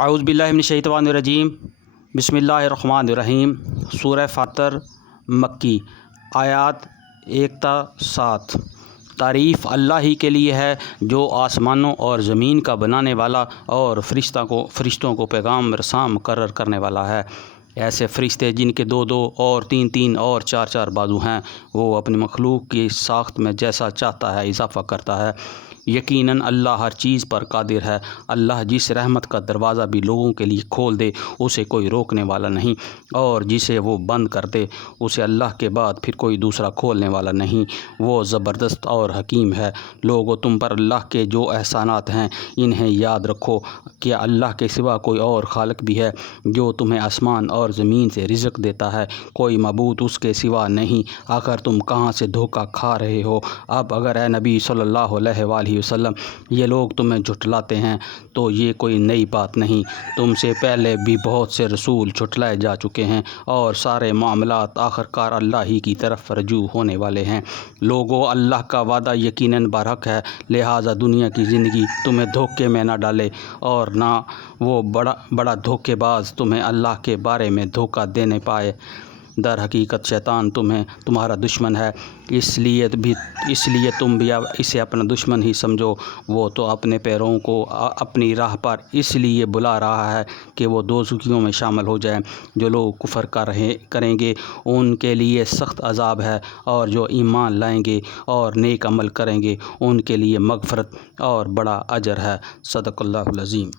اعوذ باللہ من الشیطان الرجیم بسم اللہ الرحمن الرحیم۔ سورہ فاطر مکی، آیات 1 تا 7۔ تعریف اللہ ہی کے لیے ہے جو آسمانوں اور زمین کا بنانے والا اور فرشتوں کو پیغام رساں مقرر کرنے والا ہے۔ ایسے فرشتے جن کے 2 اور 3 اور 4 بازو ہیں، وہ اپنی مخلوق کی ساخت میں جیسا چاہتا ہے اضافہ کرتا ہے۔ یقیناً اللہ ہر چیز پر قادر ہے۔ اللہ جس رحمت کا دروازہ بھی لوگوں کے لیے کھول دے اسے کوئی روکنے والا نہیں، اور جسے وہ بند کر دے اسے اللہ کے بعد پھر کوئی دوسرا کھولنے والا نہیں۔ وہ زبردست اور حکیم ہے۔ لوگو، تم پر اللہ کے جو احسانات ہیں انہیں یاد رکھو کہ اللہ کے سوا کوئی اور خالق بھی ہے جو تمہیں آسمان اور زمین سے رزق دیتا ہے، کوئی معبود اس کے سوا نہیں۔ آخر تم کہاں سے دھوکہ کھا رہے ہو؟ اب اگر اے نبی صلی اللہ علیہ وآلہ وسلم یہ لوگ تمہیں جھٹلاتے ہیں تو یہ کوئی نئی بات نہیں۔ تم سے پہلے بھی بہت سے رسول جھٹلائے جا چکے ہیں، اور سارے معاملات آخرکار اللہ ہی کی طرف رجوع ہونے والے ہیں۔ لوگو، اللہ کا وعدہ یقیناً برحق ہے، لہٰذا دنیا کی زندگی تمہیں دھوکے میں نہ ڈالے، اور نہ وہ بڑا دھوکے باز تمہیں اللہ کے بارے میں دھوکہ دینے پائے۔ در حقیقت شیطان تمہارا دشمن ہے، اس لیے تم بھی اسے اپنا دشمن ہی سمجھو۔ وہ تو اپنے پیروں کو اپنی راہ پر اس لیے بلا رہا ہے کہ وہ دوزخیوں میں شامل ہو جائیں۔ جو لوگ کفر کریں گے ان کے لیے سخت عذاب ہے، اور جو ایمان لائیں گے اور نیک عمل کریں گے ان کے لیے مغفرت اور بڑا اجر ہے۔ صدق اللہ العظیم۔